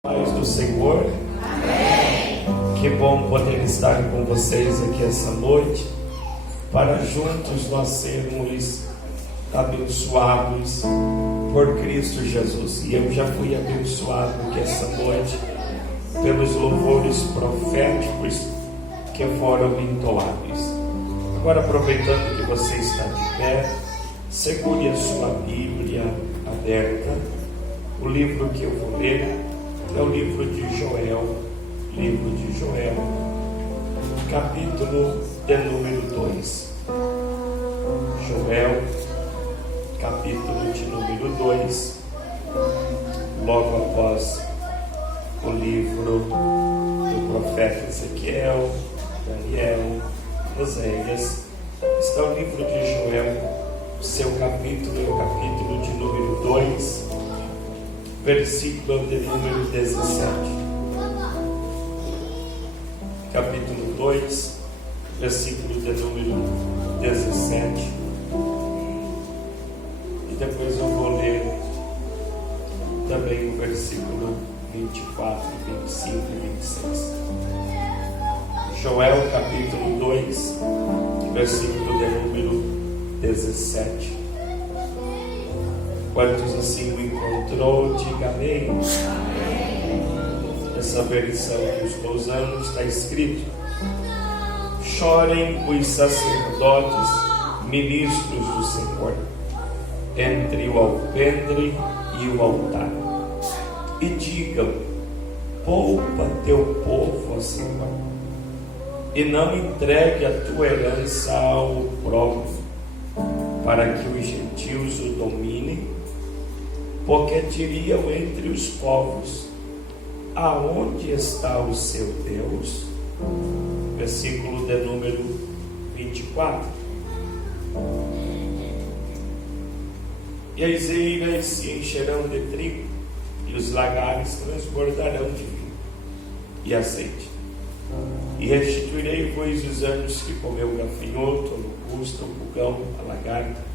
Paz do Senhor. Amém. Que bom poder estar com vocês aqui essa noite, para juntos nós sermos abençoados por Cristo Jesus. E eu já fui abençoado aqui essa noite pelos louvores proféticos que foram entoados. Agora, aproveitando que você está de pé, segure a sua Bíblia aberta. O livro que eu vou ler é o livro de Joel, capítulo de número 2. Joel, capítulo de número 2, logo após o livro do profeta Ezequiel, Daniel, Oséias, está o livro de Joel. O seu capítulo é o capítulo de número 2, versículo de número 17. Capítulo 2, versículo de número 17. E depois eu vou ler também o versículo 24, 25 e 26. Joel capítulo 2, versículo de número 17. Quantos assim o encontrou, diga amém. Essa versão que eu estou usando está escrito: chorem os sacerdotes, ministros do Senhor, entre o alpendre e o altar, e digam: poupa teu povo, ó Senhor, e não entregue a tua herança ao próprio, para que os gentios o dominem. Porque diriam entre os povos: aonde está o seu Deus? Versículo de número 24. E as eiras se encherão de trigo, e os lagares transbordarão de vinho e azeite. E restituirei-vos os anos que comeu o gafanhoto, a locusta, o pulgão, a lagarta,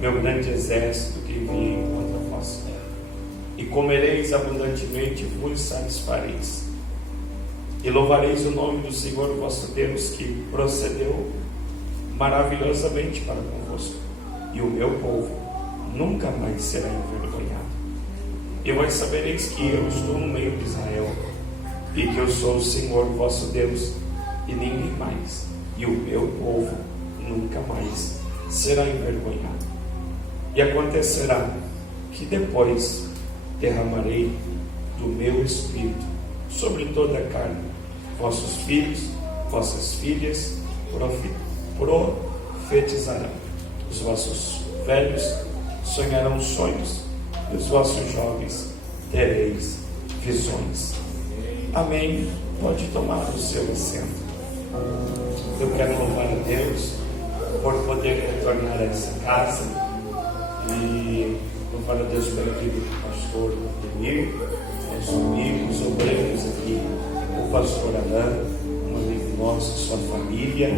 meu grande exército que enviei contra vós. E comereis abundantemente e vos satisfareis. E louvareis o nome do Senhor vosso Deus, que procedeu maravilhosamente para convosco. E o meu povo nunca mais será envergonhado. E vós sabereis que eu estou no meio de Israel, e que eu sou o Senhor vosso Deus, e ninguém mais. E o meu povo nunca mais será envergonhado. E acontecerá que depois derramarei do meu espírito sobre toda a carne. Vossos filhos, vossas filhas profetizarão. Os vossos velhos sonharão sonhos, e os vossos jovens tereis visões. Amém. Pode tomar o seu assento. Eu quero louvar a Deus por poder retornar a essa casa e louvar a Deus pela vida do pastor Ademir, aos amigos, obreiros aqui, o pastor Alain, um amigo nosso, sua família,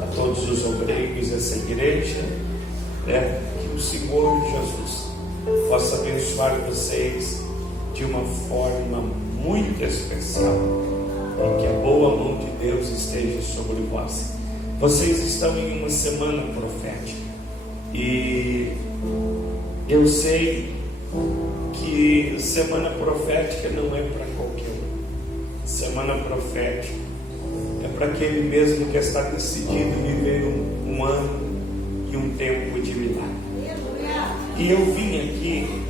a todos os obreiros dessa igreja, que o Senhor Jesus possa abençoar vocês de uma forma muito especial, e que a boa mão de Deus esteja sobre vós. Vocês estão em uma semana profética, e eu sei que semana profética não é para qualquer um. Semana profética é para aquele mesmo que está decidido viver um ano e um tempo de milagre. E eu vim aqui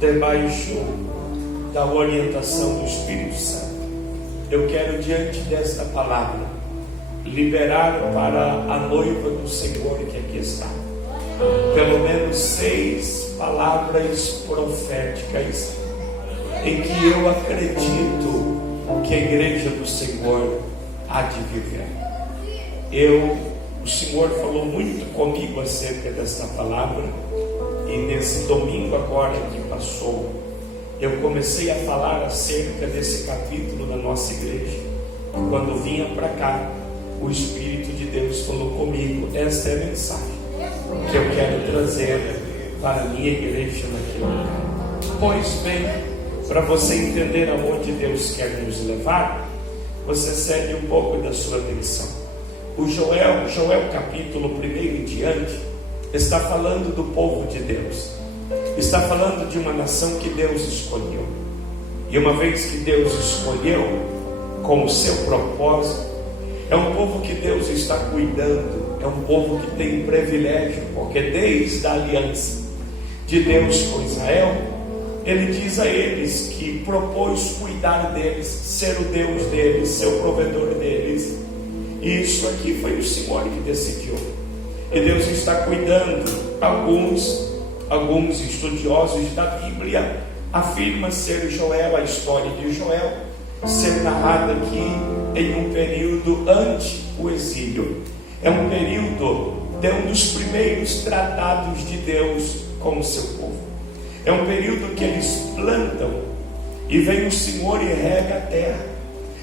debaixo da orientação do Espírito Santo. Eu quero, diante desta palavra, liberar para a noiva do Senhor que aqui está pelo menos 6 palavras proféticas em que eu acredito que a igreja do Senhor há de viver. O Senhor falou muito comigo acerca desta palavra, e nesse domingo agora que passou, eu comecei a falar acerca desse capítulo da nossa igreja. E quando vinha para cá, o Espírito de Deus falou comigo: esta é a mensagem que eu quero trazer para a minha igreja naquele lugar. Pois bem, para você entender aonde Deus quer nos levar, você cede um pouco da sua atenção. O Joel capítulo 1 em diante, está falando do povo de Deus, está falando de uma nação que Deus escolheu. E uma vez que Deus escolheu com o seu propósito, é um povo que Deus está cuidando, é um povo que tem privilégio, porque desde a aliança de Deus com Israel, Ele diz a eles que propôs cuidar deles, ser o Deus deles, ser o provedor deles. E isso aqui foi o Senhor que decidiu. E Deus está cuidando. Alguns estudiosos da Bíblia afirmam ser Joel, a história de Joel, ser narrada aqui em um período ante o exílio. É um período de um dos primeiros tratados de Deus com o seu povo. É um período que eles plantam e vem o Senhor e rega a terra.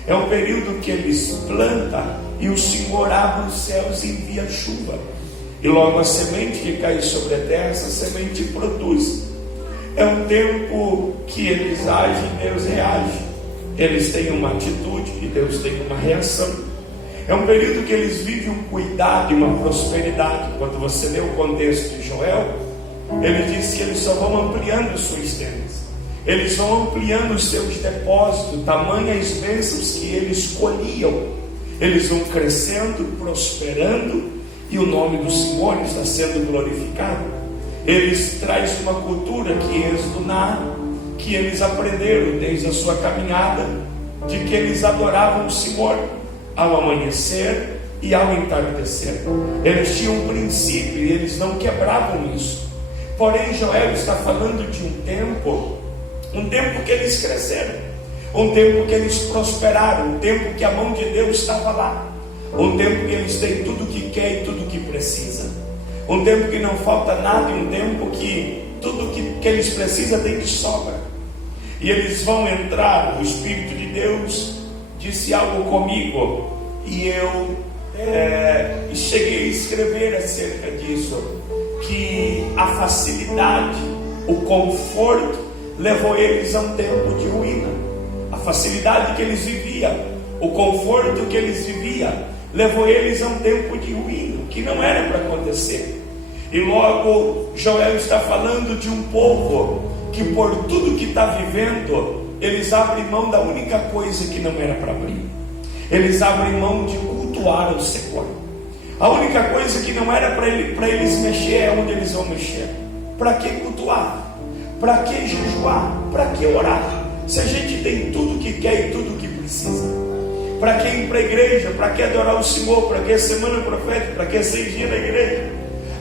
É um período que eles plantam e o Senhor abre os céus e envia chuva. E logo a semente que cai sobre a terra, essa semente produz. É um tempo que eles agem e Deus reage. Eles têm uma atitude e Deus tem uma reação. É um período que eles vivem um cuidado e uma prosperidade. Quando você lê o contexto de Joel, ele diz que eles só vão ampliando suas tendas, eles vão ampliando os seus depósitos, tamanhas bênçãos que eles colhiam, eles vão crescendo, prosperando, e o nome do Senhor está sendo glorificado. Eles trazem uma cultura que Êxodo narra, que eles aprenderam desde a sua caminhada, de que eles adoravam o Senhor ao amanhecer e ao entardecer. Eles tinham um princípio e eles não quebravam isso. Porém, Joel está falando de um tempo que eles cresceram, um tempo que eles prosperaram, um tempo que a mão de Deus estava lá, um tempo que eles têm tudo o que quer e tudo o que precisa, um tempo que não falta nada, e um tempo que tudo que eles precisam tem de sobra. E eles vão entrar, o Espírito de Deus disse algo comigo, e eu cheguei a escrever acerca disso, que a facilidade, o conforto levou eles a um tempo de ruína. A facilidade que eles viviam, o conforto que eles viviam, levou eles a um tempo de ruína, que não era para acontecer. E logo Joel está falando de um povo que por tudo que está vivendo, eles abrem mão da única coisa que não era para abrir. Eles abrem mão de cultuar o Senhor. A única coisa que não era para eles mexer é onde eles vão mexer. Para que cultuar? Para que jejuar? Para que orar? Se a gente tem tudo que quer e tudo que precisa. Para que ir para a igreja? Para que adorar o Senhor? Para que semana profética? Para que 6 dias na igreja?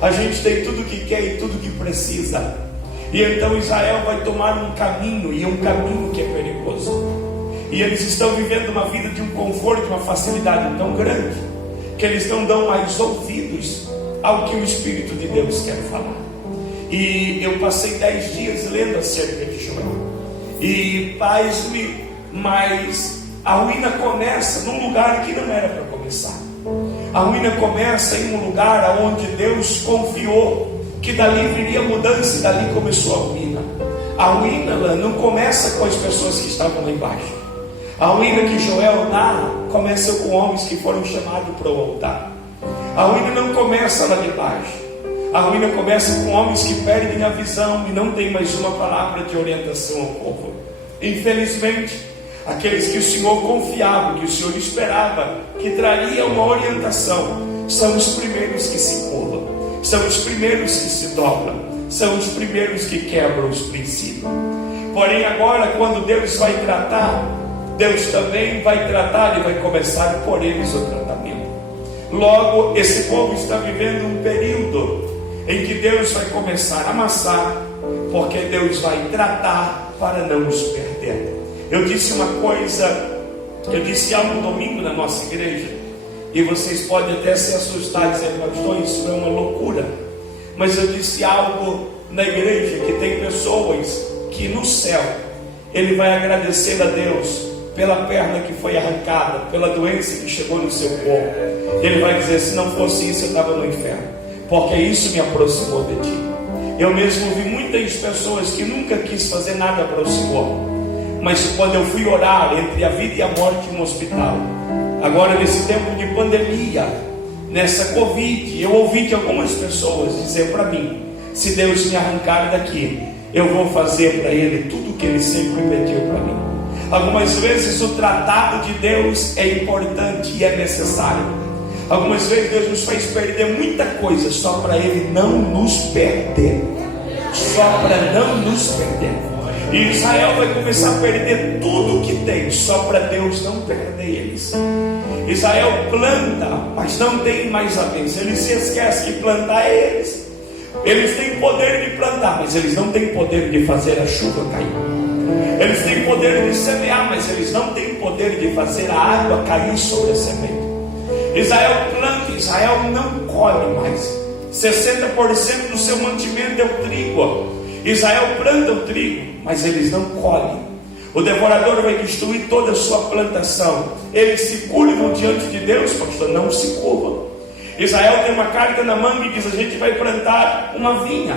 A gente tem tudo que quer e tudo que precisa. E então Israel vai tomar um caminho, e um caminho que é perigoso. E eles estão vivendo uma vida de um conforto, uma facilidade tão grande, que eles não dão mais ouvidos ao que o Espírito de Deus quer falar. E eu passei 10 dias lendo acerca de Joel. E pasme, mas a ruína começa num lugar que não era para começar. A ruína começa em um lugar onde Deus confiou que dali viria mudança, e dali começou a ruína. A ruína não começa com as pessoas que estavam lá embaixo. A ruína que Joel narra começa com homens que foram chamados para o altar. A ruína não começa lá de baixo. A ruína começa com homens que perdem a visão e não tem mais uma palavra de orientação ao povo. Infelizmente, aqueles que o Senhor confiava, que o Senhor esperava, que traria uma orientação, são os primeiros que se curvam, são os primeiros que se dobram, são os primeiros que quebram os princípios. Porém, agora, quando Deus vai tratar, Deus também vai tratar e vai começar por eles o tratamento. Logo, esse povo está vivendo um período em que Deus vai começar a amassar, porque Deus vai tratar para não os perder. Eu disse uma coisa, eu disse algo domingo na nossa igreja, e vocês podem até se assustar e dizer, pastor, isso é uma loucura. Mas eu disse algo na igreja, que tem pessoas que no céu, ele vai agradecer a Deus pela perna que foi arrancada, pela doença que chegou no seu corpo. Ele vai dizer, se não fosse isso eu estava no inferno, porque isso me aproximou de ti. Eu mesmo vi muitas pessoas que nunca quis fazer nada para o Senhor, mas quando eu fui orar entre a vida e a morte no hospital, agora nesse tempo de pandemia, nessa Covid, eu ouvi de algumas pessoas dizer para mim: se Deus me arrancar daqui, eu vou fazer para Ele tudo o que Ele sempre pediu para mim. Algumas vezes o tratado de Deus é importante e é necessário. Algumas vezes Deus nos faz perder muita coisa só para Ele não nos perder. Só para não nos perder. E Israel vai começar a perder tudo o que tem, só para Deus não perder eles. Israel planta, mas não tem mais a bênção. Ele se esquece que plantar é eles. Eles têm poder de plantar, mas eles não têm poder de fazer a chuva cair. Eles têm poder de semear, mas eles não têm poder de fazer a água cair sobre a semente. Israel planta, Israel não colhe mais. 60% do seu mantimento é o trigo. Israel planta o trigo, mas eles não colhem. O devorador vai destruir toda a sua plantação. Eles se curvam diante de Deus, pastor? Não se curvam. Israel tem uma carta na manga e diz: a gente vai plantar uma vinha,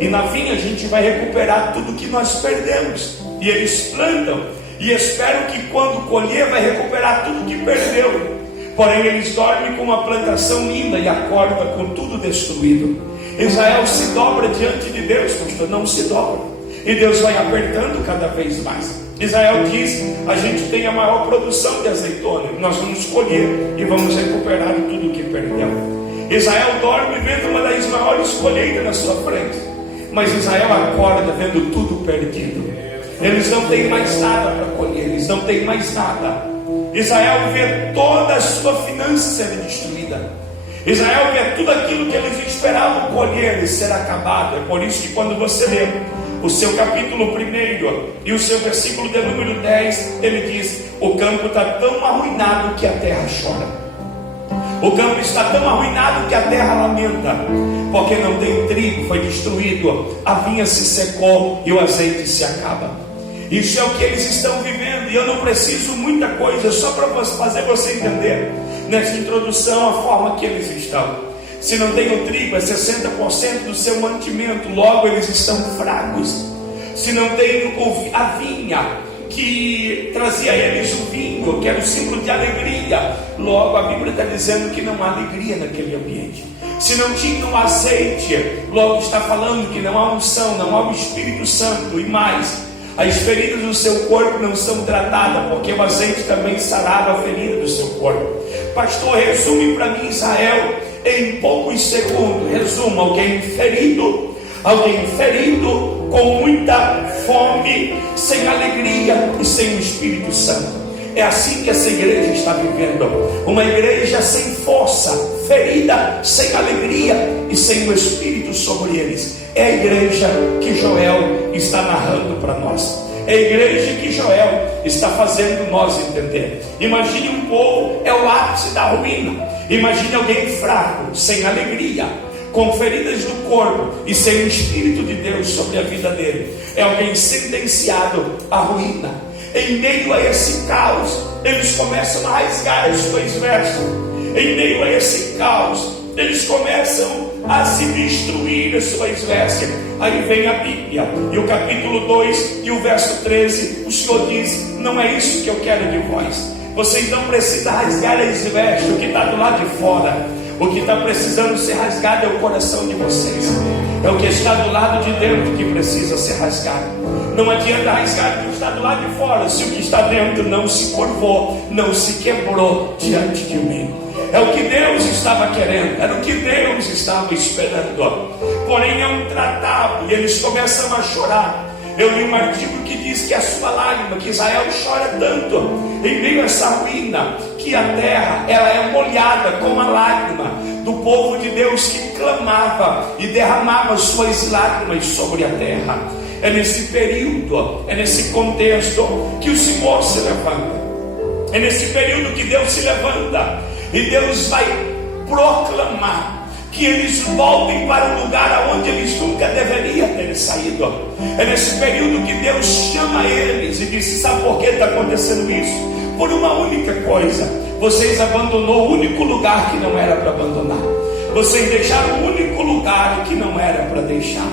e na vinha a gente vai recuperar tudo que nós perdemos. E eles plantam e esperam que quando colher vai recuperar tudo que perdeu. Porém eles dormem com uma plantação linda e acordam com tudo destruído. Israel se dobra diante de Deus, pastor? Não se dobra. E Deus vai apertando cada vez mais. Israel diz: a gente tem a maior produção de azeitona, nós vamos colher e vamos recuperar tudo que perdeu. Israel dorme vendo uma das maiores colheitas na sua frente, mas Israel acorda vendo tudo perdido. Eles não têm mais nada para colher, eles não têm mais nada. Israel vê toda a sua finança sendo destruída. Israel vê tudo aquilo que eles esperavam colher e ser acabado. É por isso que quando você lê o seu capítulo 1 e o seu versículo de número 10, ele diz: o campo está tão arruinado que a terra chora. O campo está tão arruinado que a terra lamenta, porque não tem trigo, foi destruído, a vinha se secou e o azeite se acaba. Isso é o que eles estão vivendo, e eu não preciso muita coisa, só para fazer você entender nessa introdução a forma que eles estão. Se não tem o trigo, é 60% do seu mantimento, logo eles estão fracos. Se não tem a vinha, que trazia a eles o vinho, que era o símbolo de alegria, logo a Bíblia está dizendo que não há alegria naquele ambiente. Se não tinha o azeite, logo está falando que não há unção, não há o Espírito Santo. E mais, as feridas do seu corpo não são tratadas, porque o azeite também sarava a ferida do seu corpo. Pastor, resume para mim Israel em poucos segundos. Resumo: alguém ferido com muita fome, sem alegria e sem o Espírito Santo. É assim que essa igreja está vivendo, uma igreja sem força, ferida, sem alegria e sem o Espírito sobre eles. É a igreja que Joel está narrando para nós. É a igreja que Joel está fazendo nós entender. Imagine um povo, é o ápice da ruína. Imagine alguém fraco, sem alegria, com feridas do corpo e sem o Espírito de Deus sobre a vida dele. É alguém sentenciado à ruína. Em meio a esse caos, eles começam a rasgar as suas vestes. Em meio a esse caos, eles começam a se destruir as suas vestes. Aí vem a Bíblia, e o capítulo 2 e o verso 13, o Senhor diz: não é isso que eu quero de vós. Vocês não precisam rasgar as vestes, o que está do lado de fora. O que está precisando ser rasgado é o coração de vocês. É o que está do lado de dentro que precisa ser rasgado. Não adianta rasgar o que está do lado de fora, se o que está dentro não se curvou, não se quebrou diante de mim. É o que Deus estava querendo, era o que Deus estava esperando. Porém é um tratado, e eles começam a chorar. Eu li um artigo que diz que a sua lágrima, que Israel chora tanto em meio a essa ruína, que a terra ela é molhada com a lágrima do povo de Deus que clamava e derramava suas lágrimas sobre a terra. É nesse período, é nesse contexto que o Senhor se levanta. É nesse período que Deus se levanta e Deus vai proclamar que eles voltem para o lugar aonde eles nunca deveriam ter saído. É nesse período que Deus chama eles e diz: sabe por que está acontecendo isso? Por uma única coisa: vocês abandonou o único lugar que não era para abandonar. Vocês deixaram o único lugar que não era para deixar.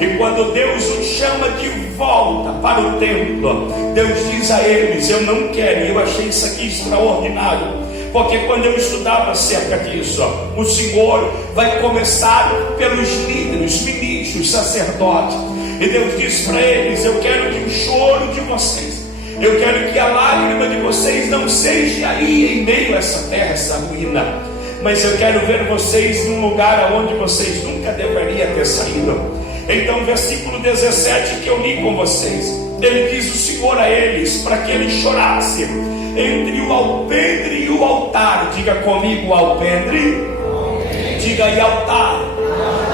E quando Deus os chama de volta para o templo, Deus diz a eles: eu não quero. E eu achei isso aqui extraordinário, porque quando eu estudava acerca disso, o Senhor vai começar pelos líderes, ministros, sacerdotes. E Deus diz para eles: eu quero que o choro de vocês, eu quero que a lágrima de vocês não seja aí em meio a essa terra, essa ruína, mas eu quero ver vocês num lugar onde vocês nunca deveriam ter saído. Então, versículo 17 que eu li com vocês, ele diz o Senhor a eles para que eles chorassem entre o alpendre e o altar. Diga comigo: alpendre. Diga aí: altar.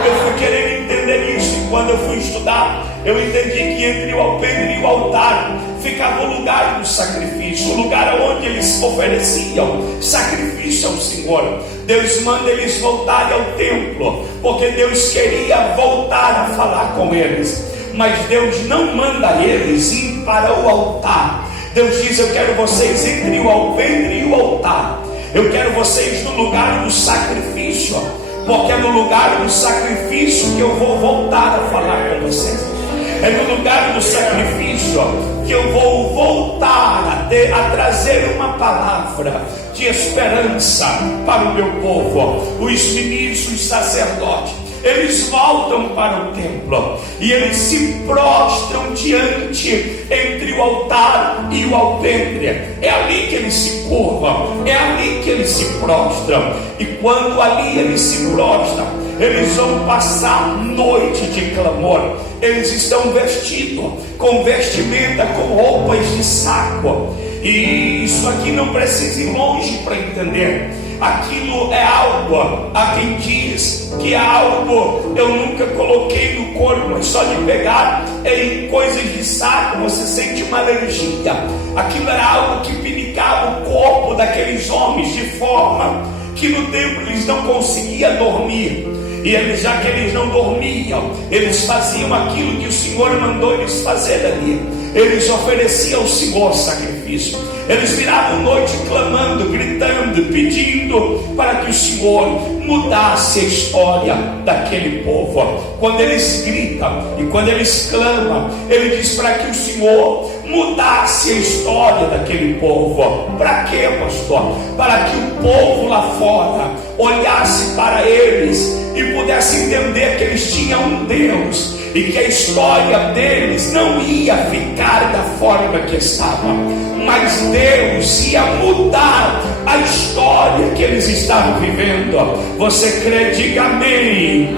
Eu fui querendo entender isso, e quando eu fui estudar, eu entendi que entre o alpendre e o altar ficava o lugar do sacrifício, o lugar onde eles ofereciam sacrifício ao Senhor. Deus manda eles voltarem ao templo, porque Deus queria voltar a falar com eles, mas Deus não manda eles ir para o altar. Deus diz: eu quero vocês entre o alpendre e o altar, eu quero vocês no lugar do sacrifício, porque é no lugar do sacrifício que eu vou voltar a falar com vocês. É no lugar do sacrifício que eu vou voltar a trazer uma palavra de esperança para o meu povo. Os ministros, os sacerdotes, eles voltam para o templo e eles se prostram diante, entre o altar e o alpendre. É ali que eles se curvam, é ali que eles se prostram. E quando ali eles se prostram, eles vão passar noite de clamor. Eles estão vestidos com vestimenta, com roupas de saco. E isso aqui não precisa ir longe para entender. Aquilo é algo, há quem diz que é algo eu nunca coloquei no corpo, mas só de pegar em coisas de saco você sente uma alergia. Aquilo era algo que pinicava o corpo daqueles homens, de forma que no templo eles não conseguiam dormir. E eles, já que eles não dormiam, eles faziam aquilo que o Senhor mandou eles fazer ali. Eles ofereciam ao Senhor sacrifício. Eles viravam noite clamando, gritando, pedindo para que o Senhor mudasse a história daquele povo. Quando eles gritam e quando eles clamam, ele diz para que o Senhor mudasse a história daquele povo. Para quê, pastor? Para que o povo lá fora olhasse para eles e pudesse entender que eles tinham um Deus e que a história deles não ia ficar da forma que estava, mas Deus ia mudar a história que eles estavam vivendo. Você crê? Diga amém.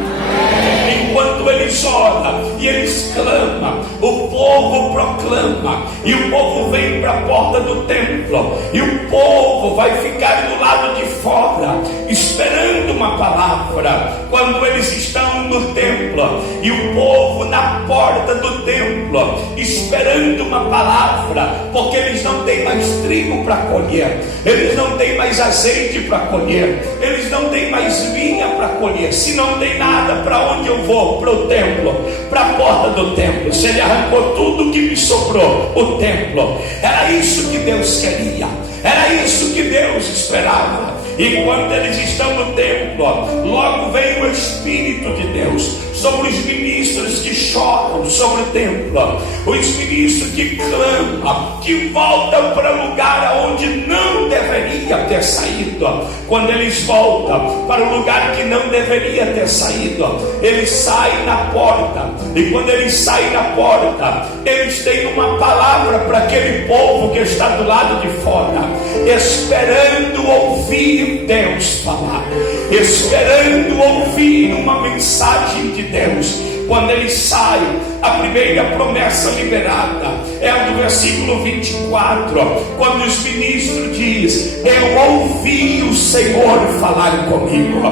Enquanto eles oram e eles clamam, o povo proclama, e o povo vem para a porta do templo, e o povo vai ficar do lado de fora esperando uma palavra. Quando eles estão no templo e o povo na porta do templo esperando uma palavra, porque eles não têm mais trigo para colher, eles não têm mais azeite para colher, eles não têm mais vinha para colher. Se não tem nada, para onde eu vou? Para o templo, para a porta do templo. Se ele arrancou tudo que me sobrou, o templo. Era isso que Deus queria, era isso que Deus esperava. Enquanto eles estão no templo, logo vem o Espírito de Deus sobre os ministros que choram sobre o templo, os ministros que clamam, que voltam para o lugar onde não deveria ter saído. Quando eles voltam para o lugar que não deveria ter saído, eles saem na porta, e quando eles saem na porta, eles têm uma palavra para aquele povo que está do lado de fora, esperando ouvir Deus falar, esperando ouvir uma mensagem de Deus. Quando eles saem, a primeira promessa liberada é a do versículo 24, quando os ministros dizem: eu ouvi o Senhor falar comigo,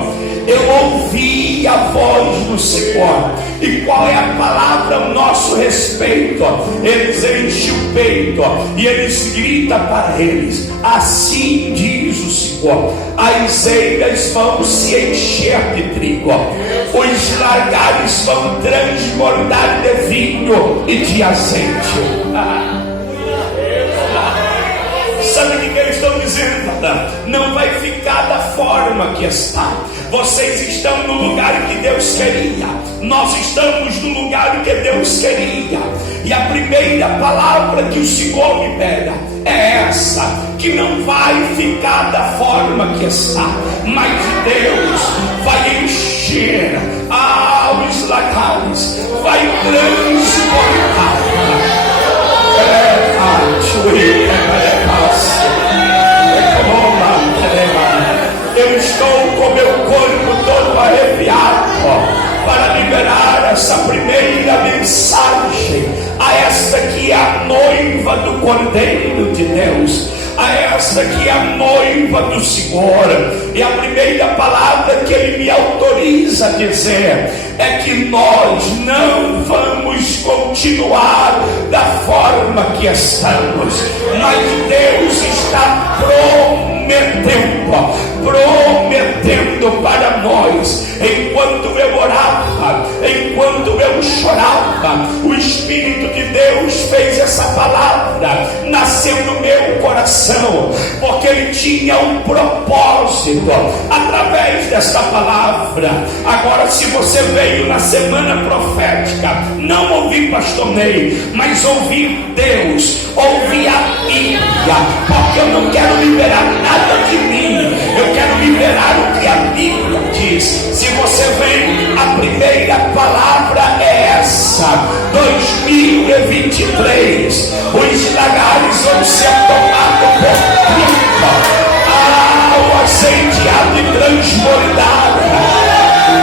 eu ouvi a voz do Senhor. E qual é a palavra a nosso respeito? Eles enchem o peito e eles gritam para eles: assim diz o Senhor, as eiras vão se encher de trigo, os lagares vão transbordar de vinho e de azeite. Sabe o que eles estão dizendo? Não vai ficar da forma que está, Vocês estão no lugar que Deus queria. Nós estamos no lugar que Deus queria. E a primeira palavra que o Senhor me pega é essa: que não vai ficar da forma que está, mas Deus vai encher os lagares, vai transportar. Eu estou com meu corpo todo arrepiado para liberar essa primeira mensagem a esta que é a noiva do Cordeiro de Deus, a esta que é a noiva do Senhor. E a primeira palavra que Ele me autoriza a dizer é que nós não vamos continuar da forma que estamos, mas Deus está prometendo para nós. Enquanto eu orava, enquanto eu chorava, o Espírito de Deus fez essa palavra nascer no meu coração, porque Ele tinha um propósito através dessa palavra. Agora, se você veio na semana profética, não ouvir pastor Ney, mas ouvir Deus, ouvir a Bíblia, porque eu não quero liberar nada de mim, eu quero liberar o que a Bíblia diz. Se você vem, a primeira palavra é essa: 2023, os lagares vão ser tomados por Cristo. O azeite há de transbordar,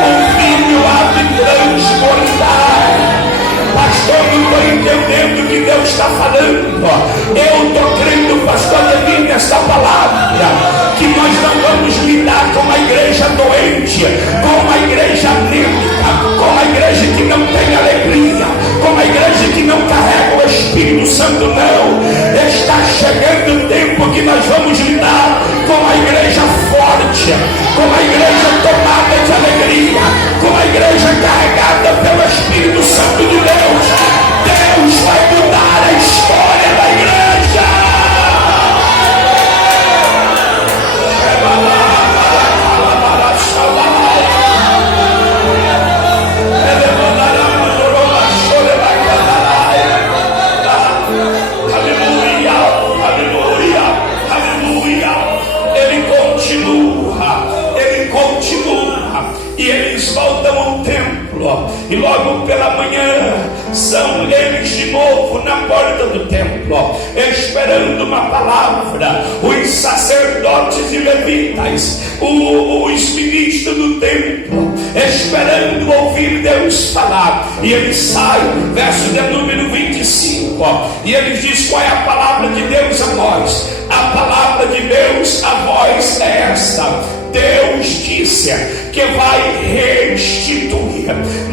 o vinho há de transbordar. Pastor, não estou entendendo o que Deus está falando. Eu estou crendo, pastor Levi, nesta palavra, que nós não vamos lidar com uma igreja doente, com uma igreja anêmica, com uma igreja que não tem alegria, com uma igreja que não carrega o Espírito Santo, não. Está chegando o tempo que nós vamos lidar com uma igreja forte, com uma igreja tomada de alegria, com uma igreja carregada pelo Espírito Santo de Deus. Deus vai mudar a história da igreja. E eles voltam ao templo, e logo pela manhã são eles de novo na porta do templo, esperando uma palavra. Os sacerdotes e levitas, os ministros do templo, esperando ouvir Deus falar. E eles saem, verso de número 25, e eles dizem: qual é a palavra de Deus a nós? A palavra de Deus a vós é esta: Deus disse que vai restituir